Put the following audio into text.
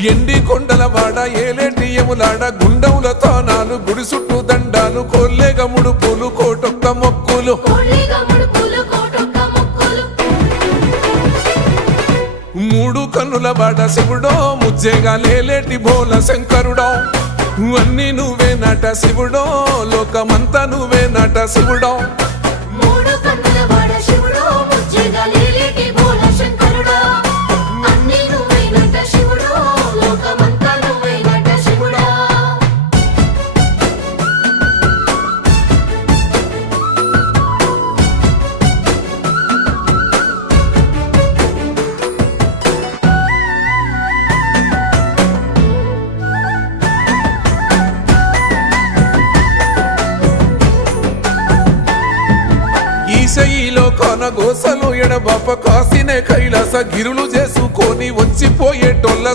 ఎండి కొండల వాడ ఏలేటి యములాడ గుండముల తానాలు గుడి చుట్టూ దండాలు కొల్లేగ ముడుపులు కోటొక్క మొక్కులు మూడు కన్నుల వాడ శివుడో ముజ్జేగా లేలేటి బోల శంకరుడో అన్ని నువ్వే నట శివుడో లోకమంతా నువ్వే నట శివుడో ఈశయిలో కొనగోసలు ఎడబాప కాసినే కైలాస గిరులు చేసుకొని వచ్చిపోయేటోళ్ళ